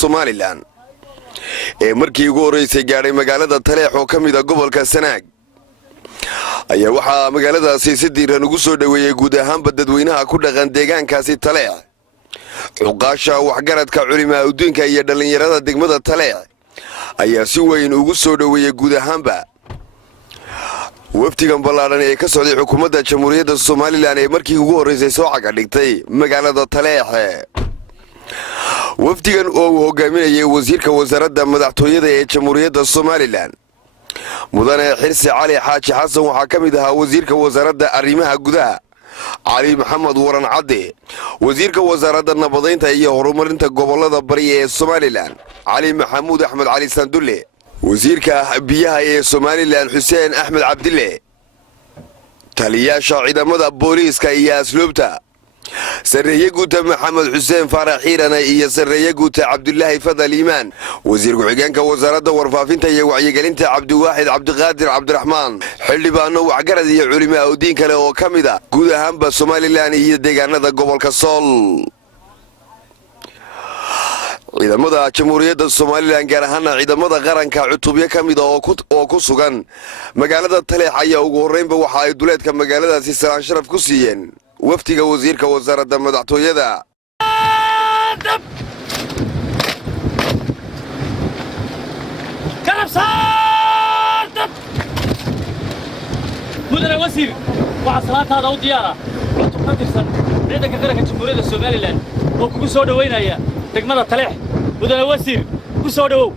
Somaliland markii ugu horeysay gaaray magaalada Taleex oo kamid ah gobolka Sanaag ayaa waxa magaaladaasi si diiran ugu soo dhaweeyay guud ahaan dadweynaha ku dhaqan deegaankaasi Taleex uqaasha waxgaradka culimaa adduunka iyo dhalinyarada degmada Taleex ayaa si weyn ugu soo dhaweeyay guud ahaanba waftigan ballaaran ee ka socday xukuumadda Jamhuuriyadda Somaliland ee markii ugu horeysay soo caga dhigtay magaalada Taleex waftigan oo hogaaminayay wasiirka wasaaradda madaxtooyada ee Jamhuuriyadda Somaliland mudane Xirsi Cali Xaaji Xasan waxa kamid ahaa wasiirka wasaaradda arrimaha gudaha Ali Maxamed Waran Cadde wasiirka wasaaradda nabadeynta iyo horumarinta gobolada bari ee Somaliland Ali Maxamuud Axmed Cali Sandulle wasiirka biyaha ee Somaliland Xuseen Axmed Cabdille taliyaasha ciidamada booliiska iyo asluubta سرية قوتا محمد حسين فرح حيرنا إيا سرية قوتا عبد الله فضل إيمان وزير وحيقانك وزارة ورفافينتا يوعي قلنتا عبد واحد عبد القادر عبد الرحمن حلي بانو وعقرد يا علماء ودين كلا وكامدا قودا هامبا سومالي لاني هي ديقانا دا قبل كالصول إذا مدى جمهورية الصومالي لان قارهانا إذا مدى غرانكا عطوبيا كامدا وكسوغان مقالة التليح أيا وغورين بوحاي دولات كمقالة سيسران شرف كسيين وفتيك وزيرك وزارة مدحتويدا كلام صادق مدير وزير وعصرات هذا وديارة عطوا قدرسن عندك غيرك جمهورية الصومالي لان وكو سو دوينايا دغمada Taleex mudane wasiir ku soo dhawow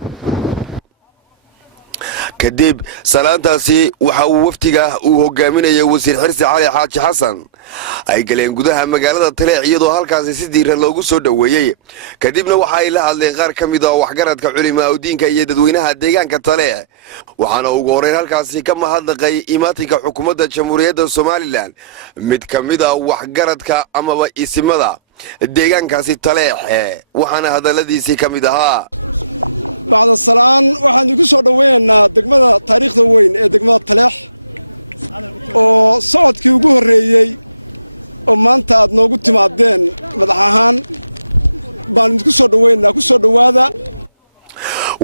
kadib salaantaasi waxa uu waftiga uu hogaaminayay wasiir Xirsi Cali Xaaji Xasan ay galeen gudaha magaalada Taleex iyadoo halkaas si diiran loogu soo dhaweeyay kadibna waxa ay la hadleen qaar kamid ah waxgaradka culimaa diinka iyo dadweynaha deegaanka Taleex waxaana ugu horeyn halkaasi ka mahadnaqay imaatinka xukuumadda Jamhuuriyadda Somaliland mid kamid ah waxgaradka ama isimada deegaankaasi Taleex waxaana hadaladiisi kamid ahaa bacda salaan waxaan ugu soo dhaweynaynaa degmada taariikhda weyn ee degmada Taleex oo socodkii ugu horeeyay oo maanta aad noogu timaadeen madax ahaan baan idinku soo dhaweynaa ku soo dhawaada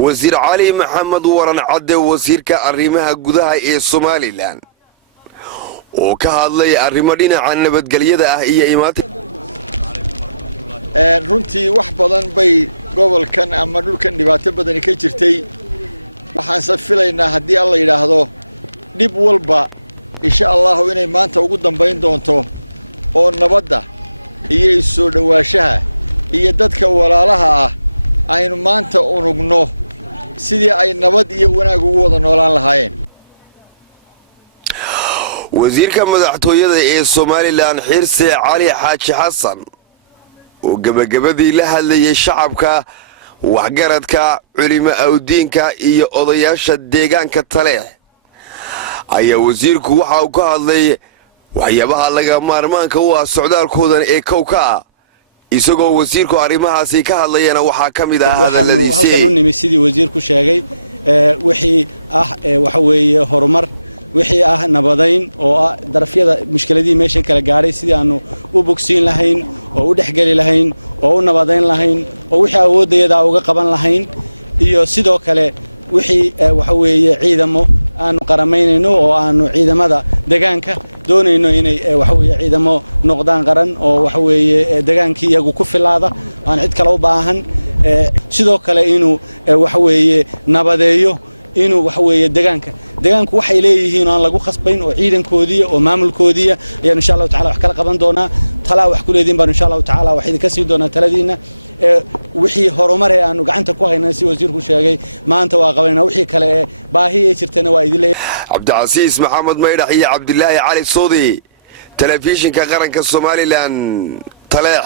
wasiir Cali Maxamed Waran Cadde wasiirka arrimaha gudaha ee Somaliland oo ka hadlay arrimo dhinaca nabadgelyada ah iyo imaatinka runtii wax badan bay gobolkan ama dhulkan dhibaato badan ka jirtay waxaan safilaynaa haddii alla yiraahdo dib walba insha Allah inay maanta ugu dambeyn doonto oo nabadda iyo soo dhawaashaha iyo dadka walaalaha ah aynu maanta unugno sidii ay nabad iyo wanaag ugu wada noolaan lahaayeen wasiirka madaxtooyada ee Somaliland Xirsi Cali Xaaji Xasan oo gabagabadii la hadlayay shacabka waxgaradka culimaa diinka iyo odayaasha deegaanka Taleex ayaa wasiirku waxa uu ka hadlay waxyaabaha laga maarmaanka u ah socdaalkoodan ee kowka isagoo wasiirku arrimahaasi ka hadlayana waxa kamid ah waxaanu halkan u nimid sidii wasiirku sheegay wixii ah waxa weeye horumar wixii ah nabadeyn oo darafyada mushkiladii meesha kala gaaray sidii aanu u bogsiin lahayn oo u dhaxgali lahayn oo u nabadeyn lahayn oo wixii awoodayada uga qaban lahayn iyo sidoo kale wixii waxa weeye ciidamo aanu qarameynayno oo aanu ciidamada deegaanka doonayno inay waxa weeye ciidamo noqdaan qaran oo waxa weeye deegaankii iyagu ku filaada aan cid kale u baahan sidoo kale inuu waxa weeye nabadeeyo inuu waxa weeye deegaanku waxay leeyihiin aan lagu khasbayn oo ciidankoodii oo maamulkoodii ayaan insha Allah taala wax kala qaban doonaa talaa wax ku leedin baan insha Allah taala wax idin ka sii doonaa taladiina wixii horumar ee aanu gacanta ku haynaa si wasiirku sheegay maanta waa qabanayna wixii kale baahi ay jirtana waa idin leeyahay Cabdicasiis Maxamed Mayrax iyo Cabdillaahi Cali Soodi telefishinka qaranka Somaliland Taleex